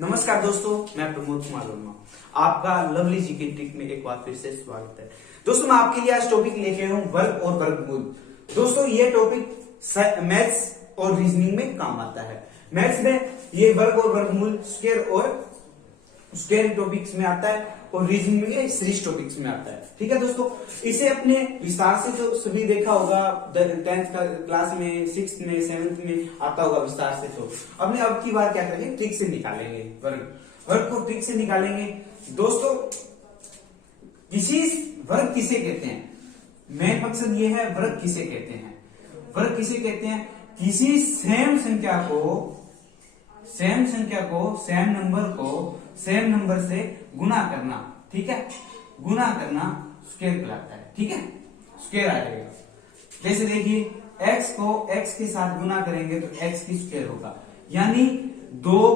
नमस्कार दोस्तों, मैं प्रमोद कुमार वर्मा आपका लवली जी के ट्रिक में एक बार फिर से स्वागत है। दोस्तों मैं आपके लिए आज टॉपिक लेके आया हूं वर्ग और वर्गमूल। दोस्तों ये टॉपिक मैथ्स और रीजनिंग में काम आता है। मैथ्स में ये वर्ग और वर्गमूल स्क्वायर टॉपिक्स में आता है और रीजनिंग में सीरीज टॉपिक्स में आता है। ठीक है दोस्तों, इसे अपने विस्तार से जो सभी देखा होगा 10th क्लास में, 6th में, 7th में आता होगा विस्तार से। तो अपने अब की बार क्या करेंगे, ट्रिक से निकालेंगे वर्ग को ट्रिक से निकालेंगे। दोस्तों किसी वर्ग किसे कहते हैं, मेन मकसद ये है वर्ग किसे कहते हैं। वर्ग किसे कहते हैं, किसी सेम नंबर से गुना करना। ठीक है, गुना करना स्क्वायर कहलाता है। ठीक है, स्क्वायर आ जाएगा। जैसे देखिए x को x के साथ गुना करेंगे तो x की स्क्वायर होगा, यानी दो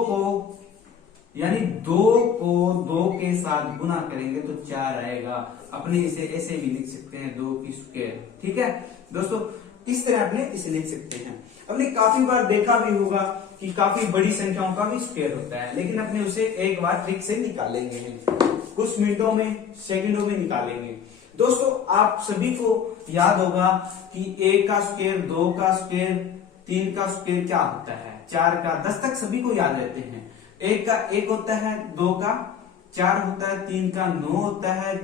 को 2 के साथ गुना करेंगे तो 4 आएगा। अपने इसे ऐसे भी लिख सकते हैं 2 की स्क्वायर। ठीक है दोस्तों, इस तरह अपने इसे लिख सकते हैं। अपने काफी बार देखा भी होगा कि काफी बड़ी संख्याओं का भी स्क्वायर होता है, लेकिन अपने उसे एक बार ट्रिक से निकालेंगे, कुछ मिनटों में, सेकंडों में निकालेंगे। दोस्तों आप सभी को याद होगा कि 1 का स्क्वायर, 2 का स्क्वायर, 3 का स्क्वायर क्या होता है, 4 का 10 तक सभी को याद रहते हैं। 1 का 1 होता है, 2 का 4 होता है, 3 का 9 होता है,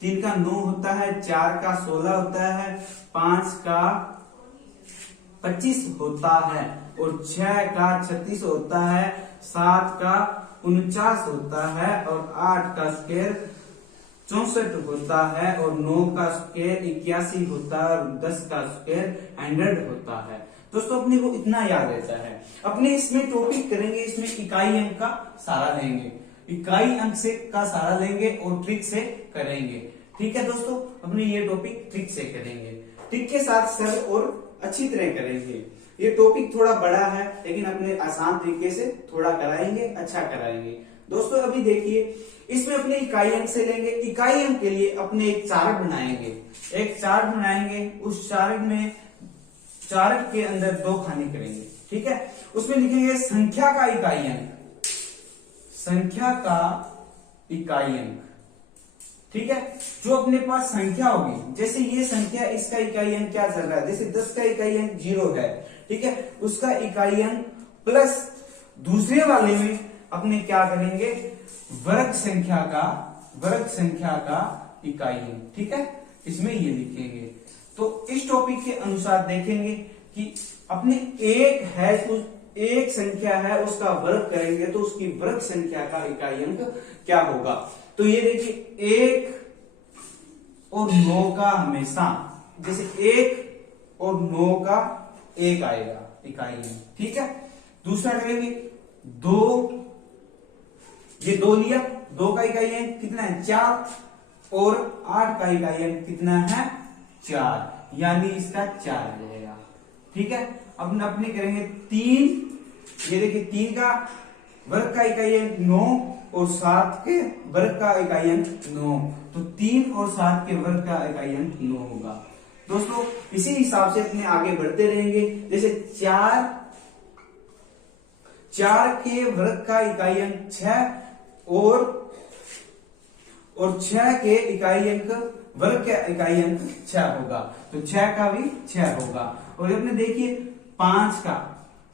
3 का 9 होता है, 4 का 16 होता है, 5 का 25 होता है और 6 का 36 होता है, 7 का 49 होता है और 8 का स्क्वायर 64 होता है और 9 का स्क्वायर 81 होता है और 10 का स्क्वायर 100 होता है। दोस्तों अपने को इतना याद रहता है। अपने इसमें टॉपिक करेंगे, इसमें इकाई अंक का सहारा लेंगे, इकाई अंक से का सहारा लेंगे और ट्रिक से करेंगे। ठीक है दोस्तों, अपने ये टॉपिक ट्रिक से करेंगे, ट्रिक के साथ सरल और अच्छी तरह करेंगे। ये टॉपिक थोड़ा बड़ा है, लेकिन अपने आसान तरीके से थोड़ा कराएंगे, अच्छा कराएंगे। दोस्तों अभी देखिए, इसमें अपने इकाई अंक से लेंगे। इकाई अंक के लिए अपने एक चार्ट बनाएंगे, उस चार्ट के अंदर 2 खाने करेंगे। ठीक है, उसमें लिखेंगे संख्या का इकाई अंक। ठीक है, जो अपने पास संख्या होगी, जैसे ये संख्या, इसका इकाई अंक क्या चल रहा है, जैसे 10 का इकाई अंक 0 है। ठीक है, उसका इकाई अंक प्लस दूसरे वाले में अपने क्या करेंगे, वर्ग संख्या का इकाई अंक। ठीक है, इसमें ये लिखेंगे। तो इस टॉपिक के अनुसार देखेंगे कि अपने एक संख्या है, उसका वर्ग करेंगे तो उसकी वर्ग संख्या का इकाई अंक क्या होगा। तो ये देखिए 1 और 9 का हमेशा, जैसे 1 और 9 का 1 आएगा इकाई अंक। ठीक है, दूसरा करेंगे 2, ये 2 लिया, 2 का इकाई अंक कितना है, 4 और 8 का इकाई अंक कितना है, 4, यानी इसका 4 आ जाएगा। ठीक है, अब अपने करेंगे 3, ये देखिए 3 का वर्ग का इकाई अंक 9 और 7 के वर्ग का इकाई अंक 9, तो 3 और 7 के वर्ग का इकाई अंक 9 होगा। दोस्तों इसी हिसाब से अपने आगे बढ़ते रहेंगे। जैसे 4 के वर्ग का इकाई अंक 6 और 6 के इकाई अंक वर्ग का इकाई अंक 6 होगा, तो 6 का भी 6 होगा। और अपने देखिए 5 का,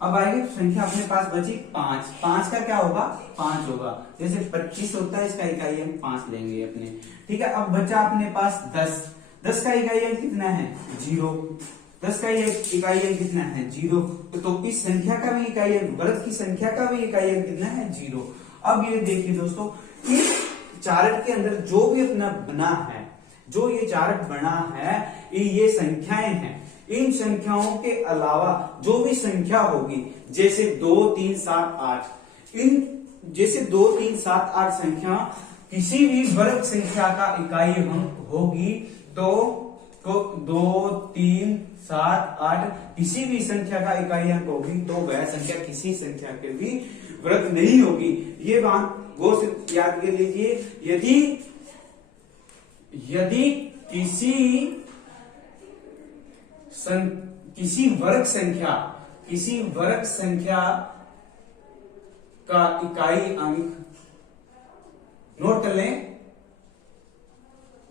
अब आएगी संख्या अपने पास बची 5 का क्या होगा, 5 होगा। जैसे 25 होता है, इसका इकाई अंक 5 लेंगे अपने। ठीक है, अब बचा अपने पास 10 का इकाई अंक कितना है, 0। 10 का इकाई अंक कितना है, 0। तो इस संख्या का भी इकाई अंक, वर्ग की संख्या का भी इकाई अंक कितना है, 0। अब ये देखिए दोस्तों, इस चार्ट के अंदर जो भी अपना बना है, जो ये चार्ट बना है, ये संख्याएं हैं। इन संख्याओं के अलावा जो भी संख्या होगी, जैसे 2, 3, 7, 8, जैसे 2, 3, 7, 8 संख्या किसी भी वर्ग संख्या का इकाई अंक होगी, तो 2, 3, 7, 8 किसी भी संख्या का इकाई अंक होगी, तो वह संख्या किसी संख्या के भी वर्ग नहीं होगी। ये बात गौर से याद कर लीजिए। यदि किसी वर्ग संख्या का इकाई अंक, नोट कर लें,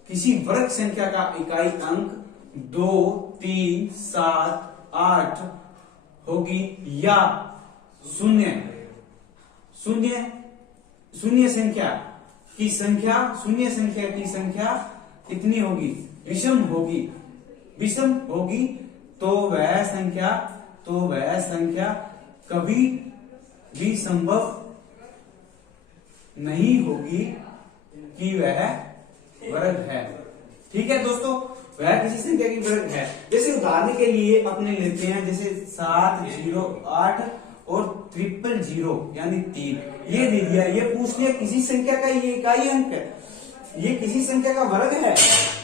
किसी वर्ग संख्या का इकाई अंक 2, 3, 7, 8 होगी या शून्य संख्या की संख्या कितनी होगी, विषम होगी, तो वह संख्या कभी भी संभव नहीं होगी कि वह वर्ग है। ठीक है दोस्तों, वह किसी संख्या की वर्ग है। जैसे उदाहरण के लिए अपने लेते हैं, जैसे 7, 0, 8 और 000 यानी 3, ये दे दिया, ये पूछ लिया किसी संख्या का ये इकाई अंक है, ये किसी संख्या का वर्ग है,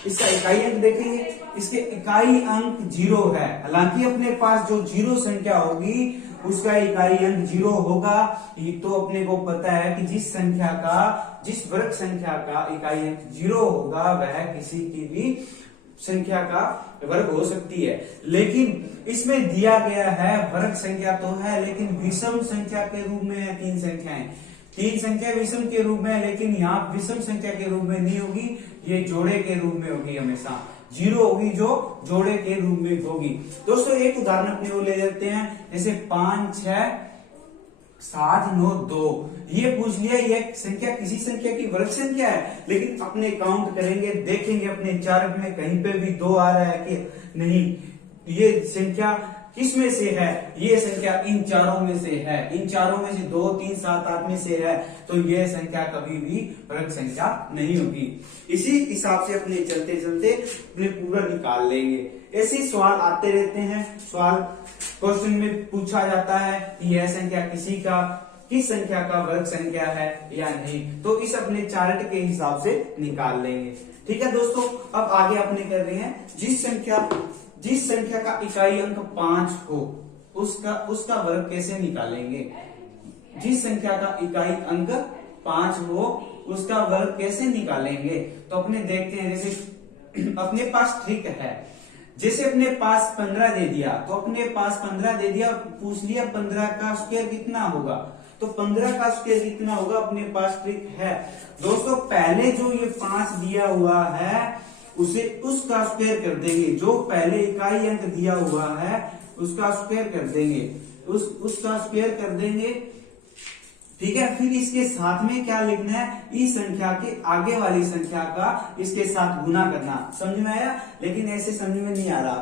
इसका इकाई अंक देखेंगे, इसके इकाई अंक 0 है। हालांकि अपने पास जो 0 संख्या होगी उसका इकाई अंक 0 होगा। ये तो अपने को पता है कि जिस वर्ग संख्या का इकाई अंक 0 होगा वह किसी की भी संख्या का वर्ग हो सकती है। लेकिन इसमें दिया गया है वर्ग संख्या तो है, लेकिन विषम संख्या के रूप में है। 3 संख्या विषम के रूप में, लेकिन यहाँ विषम संख्या के रूप में नहीं होगी, ये जोड़े के रूप में होगी, हमेशा 0 होगी जो जोड़े के रूप में होगी। दोस्तों एक उदाहरण अपने को ले लेते हैं, जैसे 5, 6, 7, 9, 2, ये पूछ लिया ये संख्या किसी संख्या की वर्ग संख्या है, लेकिन अपने काउंट करेंगे, देखेंगे अपने चार्ट में कहीं पे भी 2 आ रहा है कि नहीं, ये संख्या किस में से है, ये संख्या इन चारों में से है, इन चारों में से 2, 3, 7, 8 में से है, तो ये संख्या कभी भी वर्ग संख्या नहीं होगी। इसी हिसाब से अपने चलते चलते अपने पूरा निकाल लेंगे। ऐसे सवाल आते रहते हैं, सवाल क्वेश्चन में पूछा जाता है कि यह संख्या किस संख्या का वर्ग संख्या है या नहीं, तो इस अपने चार्ट के हिसाब से निकाल लेंगे। ठीक है दोस्तों, अब आगे अपने कर रहे हैं, जिस संख्या का इकाई अंक 5 हो उसका वर्ग कैसे निकालेंगे। जिस संख्या का इकाई अंक 5 हो उसका वर्ग कैसे निकालेंगे, तो अपने देखते हैं। जैसे अपने पास ट्रिक है, जैसे अपने पास 15 दे दिया, तो अपने पास 15 दे दिया, पूछ लिया 15 का स्क्वायर कितना होगा, तो 15 का स्क्वायर कितना होगा, अपने पास ट्रिक है दोस्तों। पहले जो ये 5 दिया हुआ है उसका स्क्वायर कर देंगे, जो पहले इकाई अंक दिया हुआ है उसका स्क्वायर कर देंगे, उसका स्क्वायर कर देंगे। ठीक है, फिर इसके साथ में क्या लिखना है, इस संख्या के आगे वाली संख्या का इसके साथ गुना करना। समझ में आया? लेकिन ऐसे समझ में नहीं आ रहा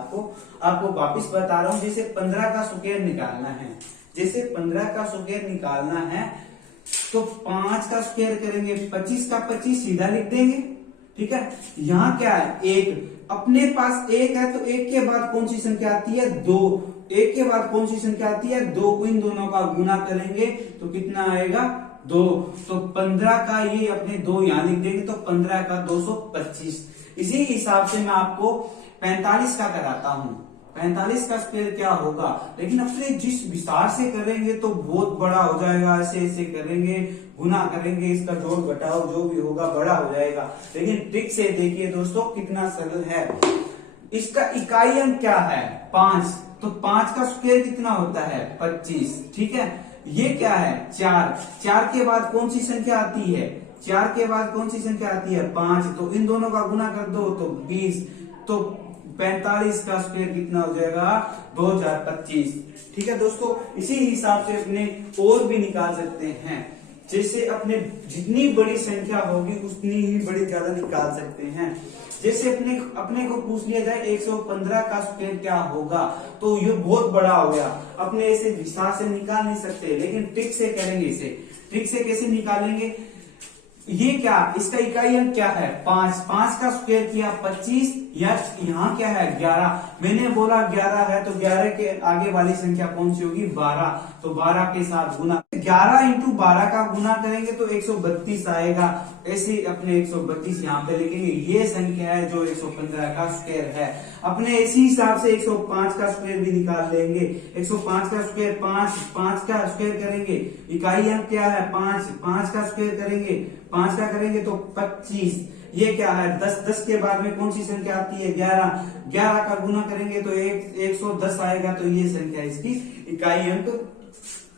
आपको वापिस बता रहा हूं। जैसे 15 का स्क्वायर निकालना है, जैसे 15 का स्क्वायर निकालना है तो 5 का स्क्वायर करेंगे, 25 का 25 सीधा लिख देंगे। ठीक है, यहाँ क्या है, 1, अपने पास 1 है, तो 1 के बाद कौन सी संख्या आती है, 2, 1 के बाद कौन सी संख्या आती है, 2, इन दोनों का गुना करेंगे तो कितना आएगा, 2, तो 15 का ये अपने 2 यहाँ लिख देंगे, तो 15 का 225। इसी हिसाब से मैं आपको 45 का कराता हूँ, 45 का स्क्वायर क्या होगा, लेकिन अपने जिस विस्तार से करेंगे तो बहुत बड़ा हो जाएगा, ऐसे करेंगे, गुना करेंगे, इसका जोड़ घटाओ जो भी होगा बड़ा हो जाएगा। लेकिन ट्रिक से देखिए दोस्तों कितना सरल है। इसका इकाई अंक क्या है, 5, तो 5 का स्क्वायर कितना होता है, 25। ठीक है, ये क्या है, 4 के बाद कौन सी संख्या आती है, 4 के बाद कौन सी संख्या आती है, 5, तो इन दोनों का गुना कर दो तो 20, तो 45 का स्क्वायर कितना हो जाएगा, 2025। ठीक है दोस्तों, इसी हिसाब से अपने और भी निकाल सकते हैं। जैसे अपने जितनी बड़ी संख्या होगी उतनी ही बड़ी ज्यादा निकाल सकते हैं। जैसे अपने को पूछ लिया जाए 115 का स्क्वायर क्या होगा, तो ये बहुत बड़ा हो गया, अपने ऐसे विस्तार से निकाल नहीं सकते, लेकिन ट्रिक से करेंगे। इसे ट्रिक से कैसे निकालेंगे, ये क्या, इसका इकाई अंक क्या है, 5 का स्क्वायर किया 25, या यहाँ क्या है 11, मैंने बोला 11 है, तो 11 के आगे वाली संख्या कौन सी होगी, 12, तो 12 के साथ गुना, 11 इंटू 12 का गुना करेंगे तो 132 आएगा। ऐसे अपने 132 यहाँ पे लिखेंगे, ये संख्या है जो 115 का स्क्वायर है। अपने इसी हिसाब से 105 का स्क्वायर भी निकाल लेंगे। 105 का स्क्वायर 5 का स्क्वायर करेंगे, इकाई अंक क्या है 5 का स्क्वायर करेंगे, 5 का करेंगे तो 25। ये क्या है 10 के बाद में कौन सी संख्या आती है, 11 का गुना करेंगे तो 110 आएगा, तो ये संख्या इसकी इकाई अंक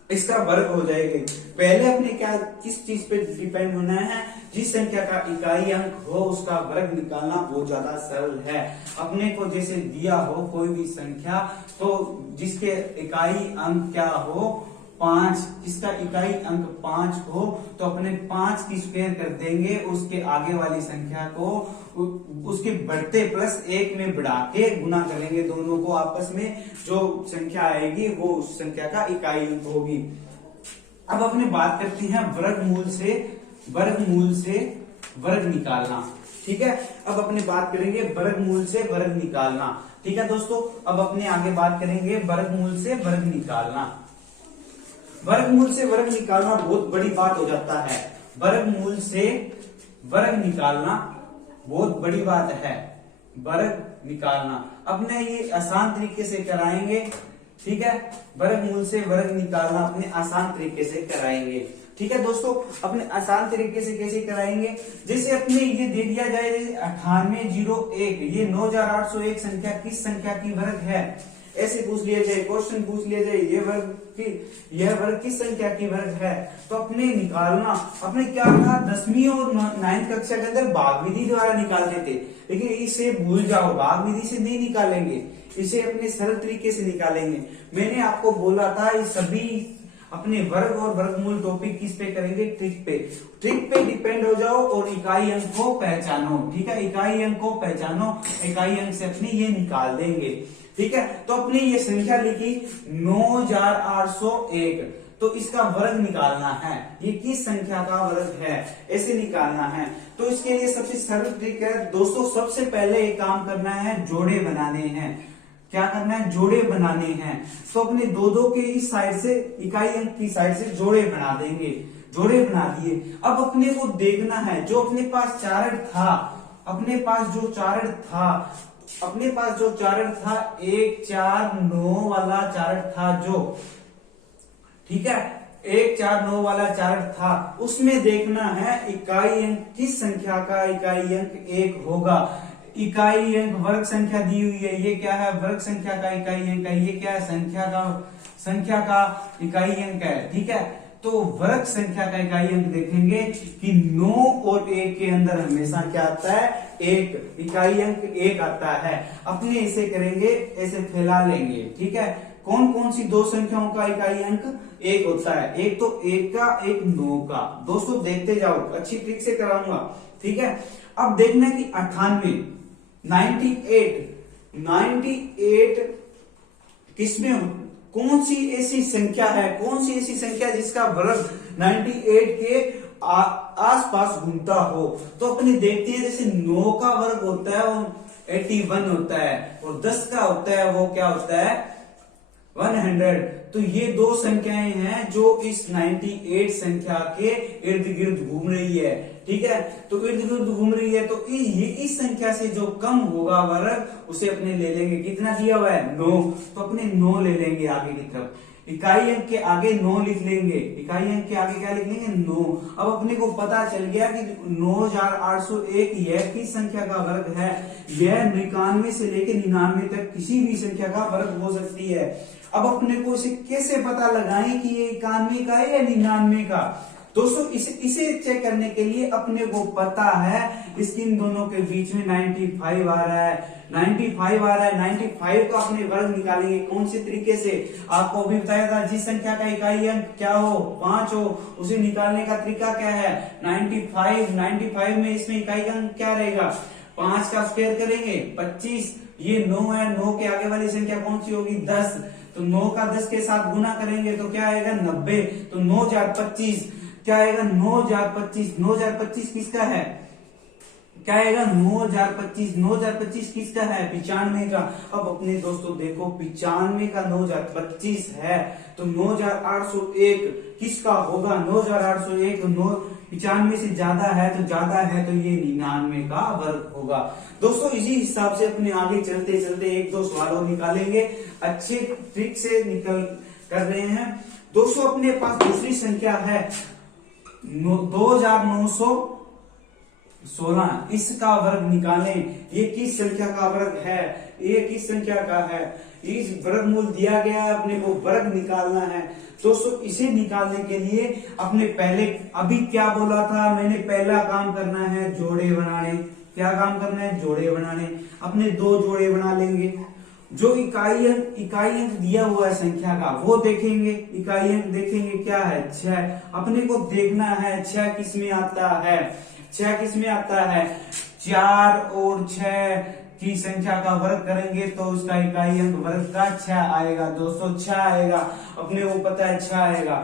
इसका वर्ग हो जाएगा। पहले अपने क्या किस चीज पे डिपेंड होना है, जिस संख्या का इकाई अंक हो उसका वर्ग निकालना बहुत ज्यादा सरल है। अपने को जैसे दिया हो कोई भी संख्या, तो जिसके इकाई अंक क्या हो 5, जिसका इकाई अंक 5 हो तो अपने 5 की स्क्वायर कर देंगे, उसके आगे वाली संख्या को उसके बढ़ते प्लस 1 में बढ़ा के गुना करेंगे, दोनों को आपस में जो संख्या आएगी वो उस संख्या का इकाई अंक होगी। अब अपने बात करते हैं वर्गमूल से वर्ग निकालना। ठीक है, अब अपने बात करेंगे वर्गमूल से वर्ग निकालना। ठीक है दोस्तों, अब अपने आगे बात करेंगे वर्गमूल से वर्ग निकालना। वर्गमूल से वर्ग निकालना बहुत बड़ी बात हो जाता है। वर्गमूल से वर्ग निकालना बहुत बड़ी बात है। वर्ग निकालना अपने ये आसान तरीके से कराएंगे। ठीक है, वर्गमूल से वर्ग निकालना अपने आसान तरीके से कराएंगे। ठीक है दोस्तों, अपने आसान तरीके से कैसे कराएंगे, जैसे अपने ये दे दिया जाए 9801, ये 9801 संख्या किस संख्या की वर्ग है, ऐसे पूछ लिया जाए, क्वेश्चन पूछ लिया जाए यह वर्ग किस संख्या की वर्ग है, तो अपने निकालना, अपने क्या था 10वीं और 9th कक्षा के अंदर भाग विधि द्वारा निकालते थे, लेकिन इसे भूल जाओ, भाग विधि से नहीं निकालेंगे, इसे अपने सरल तरीके से निकालेंगे। मैंने आपको बोला था ये सभी अपने वर्ग और वर्गमूल टॉपिक किस पे करेंगे, ट्रिक पे डिपेंड हो जाओ और इकाई अंक को पहचानो। ठीक है, इकाई अंक को पहचानो, इकाई अंक से अपने ये निकाल देंगे। ठीक है, तो अपने ये संख्या लिखी 9801, तो इसका वर्ग निकालना है, ये किस संख्या का वर्ग है ऐसे निकालना है। तो इसके लिए सबसे सरल ट्रिक है दोस्तों, सबसे पहले एक काम करना है, जोड़े बनाने हैं। क्या करना है, जोड़े बनाने हैं। तो अपने दो के इस साइड से, इकाई अंक की साइड से जोड़े बना देंगे, जोड़े बना दिए। अब अपने को देखना है जो अपने पास चार्ट था, अपने पास जो चार्ट था 1 4 9 वाला चार्ट था जो, ठीक है 1 4 9 वाला चार्ट था, उसमें देखना है इकाई अंक किस संख्या का इकाई अंक 1 होगा। इकाई अंक वर्ग संख्या दी हुई है, ये क्या है, वर्ग संख्या का इकाई अंक है, ये क्या है, संख्या का इकाई अंक है। ठीक है, तो वर्ग संख्या का इकाई अंक देखेंगे कि 9 और 1 के अंदर हमेशा क्या आता है, 1, इकाई अंक 1 आता है। अपने इसे करेंगे, ऐसे फैला लेंगे। ठीक है, कौन कौन सी दो संख्याओं का इकाई अंक 1 होता है, एक तो 1 का, एक 9 का। दोस्तों देखते जाओ, अच्छी ट्रिक से कराऊंगा। ठीक है, अब देखना कि 98 98 किसमें, कौन सी ऐसी संख्या है, कौन सी ऐसी संख्या जिसका वर्ग 98 के आसपास घूमता हो। तो अपने देखते हैं, जैसे 9 का वर्ग होता है वो 81 होता है, और 10 का होता है वो क्या होता है 100। तो ये दो संख्याएं हैं जो इस 98 संख्या के इर्द गिर्द घूम रही है। ठीक है, तो इर्द गिर्द घूम रही है, तो ये इस संख्या से जो कम होगा वर्ग उसे अपने ले लेंगे। कितना दिया हुआ है 9, तो अपने 9 ले लेंगे आगे की तरफ, इकाई अंक के आगे 9 लिख लेंगे, इकाई अंक के आगे क्या लिख लेंगे 9। अब अपने को पता चल गया कि 9801 यह किस संख्या का वर्ग है, यह 91 से लेकर 99 तक किसी भी संख्या का वर्ग हो सकती है। अब अपने को इसे कैसे पता लगाएं कि ये 91 का है या 99 का। दोस्तों इसे चेक करने के लिए अपने को पता है इसकी इन दोनों के बीच में 95 आ रहा है, 95 को अपने वर्ग निकालेंगे। कौन से तरीके से, आपको अभी बताया था, जिस संख्या का इकाई अंक क्या हो 5 हो, उसे निकालने का तरीका क्या है 95 में इसमें इकाई अंक क्या रहेगा 5 का स्क्वायर करेंगे 25, ये 9 है, 9 के आगे वाली संख्या कौन सी होगी 10, तो 9 का 10 के साथ गुना करेंगे तो क्या आएगा 90, तो 9025 क्या आएगा 9025 किसका है, क्या आएगा 9025 किसका है 95 का। अब अपने दोस्तों देखो 95 का 9025 है, तो 9801 किसका होगा 9801, 95 से ज्यादा है तो ये 99 का वर्ग होगा। दोस्तों इसी हिसाब से अपने आगे चलते चलते एक दो सवाल और निकालेंगे, अच्छे ट्रिक से निकल कर रहे हैं। दोस्तों अपने पास दूसरी संख्या है 2900, 16, इसका वर्ग निकालें। ये किस संख्या का वर्ग है, ये किस संख्या का है, इस वर्गमूल दिया गया है, अपने को वर्ग निकालना है। दोस्तों इसे निकालने के लिए अपने पहले अभी क्या बोला था मैंने, पहला काम करना है जोड़े बनाने। क्या काम करना है, जोड़े बनाने। अपने 2 जोड़े बना लेंगे। जो इकाई अंक दिया हुआ है संख्या का वो देखेंगे, इकाई अंक देखेंगे क्या है 6। अपने को देखना है 6 किस में आता है, 6 किस में आता है, 4 और 6 की संख्या का वर्ग करेंगे तो उसका इकाई अंक वर्ग का 6 आएगा। दोस्तों 6 आएगा, अपने को पता है 6 आएगा।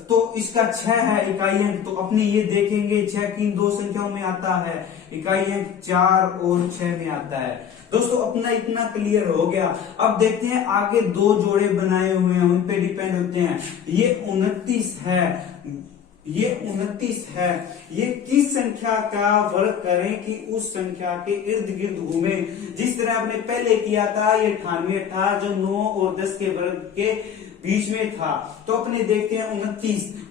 तो इसका 6 है इकाई अंक, तो अपने ये देखेंगे 6 किन 2 संख्याओं में आता है, इकाई अंक 4 और 6 में आता है। दोस्तों अपना इतना क्लियर हो गया। अब देखते हैं आगे 2 जोड़े बनाए हुए हैं, उन पे डिपेंड होते हैं। ये 29 है, ये 29 है, ये किस संख्या का वर्ग करें कि उस संख्या के इर्द गिर्द घूमे। जिस तरह आपने पहले किया था, ये 98 था जो 9 और 10 के वर्ग के बीच में था। तो अपने देखते हैं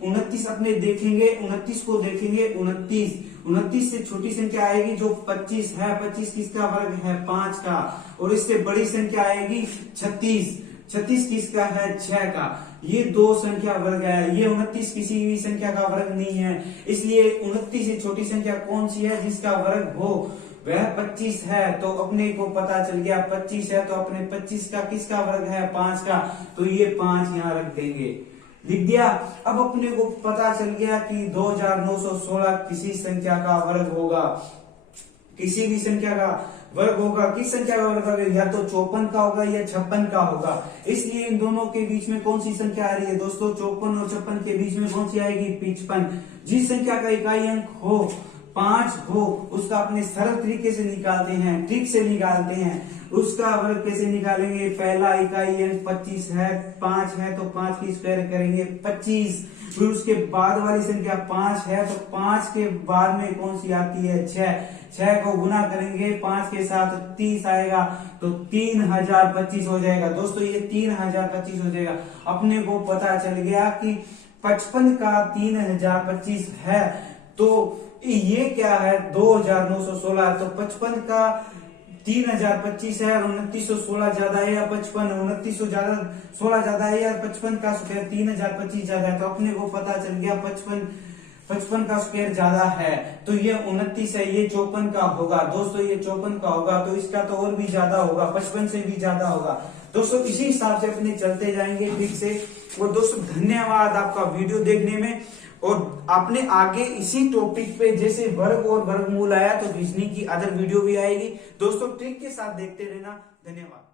29 अपने देखेंगे, 29 को देखेंगे। 29 से छोटी संख्या आएगी जो 25 है, 25 किसका वर्ग है 5 का। और इससे बड़ी संख्या आएगी 36 किसका है 6 का। ये 2 संख्या वर्ग है, ये 29 किसी भी संख्या का वर्ग नहीं है। इसलिए 29 से छोटी संख्या कौन सी है जिसका वर्ग हो, वह 25 है। तो अपने को पता चल गया 25 है, तो अपने 25 का किसका वर्ग है 5 का, तो ये 5 यहाँ रख देंगे, लिख दिया। अब अपने को पता चल गया कि 2916 किसी संख्या का वर्ग होगा, किसी भी संख्या का वर्ग होगा। किस संख्या का वर्ग होगा, या तो 54 का होगा या 56 का होगा। इसलिए इन दोनों के बीच में कौन सी संख्या आ रही है दोस्तों, 54 और 56 के बीच में कौन सी आएगी 55। जिस संख्या का इकाई अंक हो 5 हो उसका अपने सरल तरीके से निकालते हैं, ट्रिक से निकालते हैं। उसका वर्ग कैसे निकालेंगे, पहला इकाई अंक 25 है, 5 है तो 5 की स्क्वायर करेंगे 25। फिर उसके बाद वाली संख्या 5 है, तो 5 के बाद में कौन सी आती है 6 को गुना करेंगे 5 के साथ 30 आएगा, तो 3025 हो जाएगा। दोस्तों ये 3025 हो जाएगा। अपने को पता चल गया कि 55 का 3025 है, तो ये क्या है 2916। तो 55 का 3025 है और 2916 ज्यादा है या 55, 2916 ज्यादा है या 55 का स्क्वायर 3025 ज्यादा है। तो अपने को पता चल गया 55 का स्क्वायर ज्यादा है, तो ये 29 है, ये 54 का होगा। दोस्तों ये 54 का होगा, तो इसका तो और भी ज्यादा होगा, 55 से भी ज्यादा होगा। दोस्तों इसी हिसाब से अपने चलते जाएंगे ठीक से। और दोस्तों धन्यवाद आपका वीडियो देखने में। और आपने आगे इसी टॉपिक पे जैसे वर्ग और वर्गमूल आया तो रीजनिंग की अदर वीडियो भी आएगी। दोस्तों ट्रिक के साथ देखते रहना। धन्यवाद।